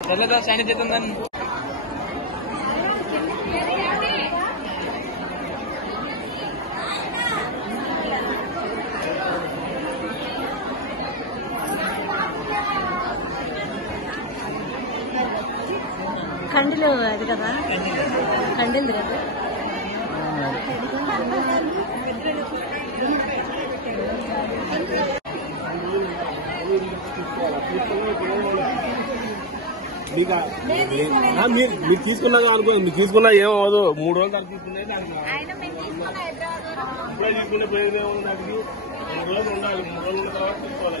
తెల్లదా shine చేస్తుందని కండిలో అది కదా కండింది కదా మీరు తీసుకున్నా అనుకో, మీరు తీసుకున్నా ఏమవదు. 3 రోజులు దానికి తీసుకునే ఇప్పుడే తీసుకునే ప్రయోజనం ఏమో దానికి 3 రోజులు ఉండాలి. 3 రోజుల తర్వాత తీసుకోవాలి.